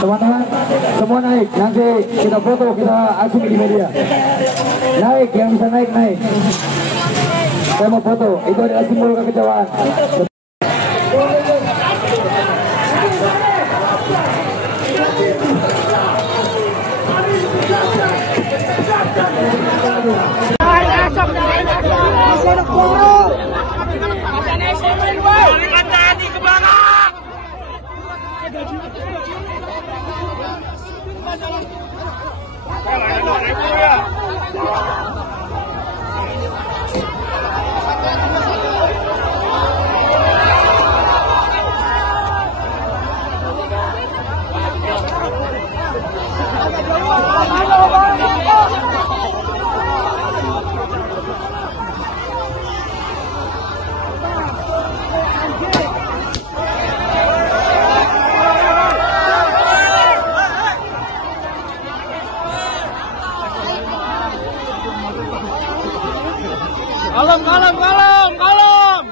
Teman-teman, semua naik. Nanti kita foto, kita asing di media. Naik, yang bisa naik. Saya mau foto. Itu adalah simbol kekecewaan. Kalem.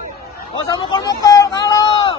Gak usah mukul-mukul, kalem.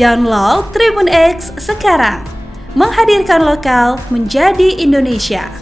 Download Tribun X sekarang, menghadirkan lokal menjadi Indonesia.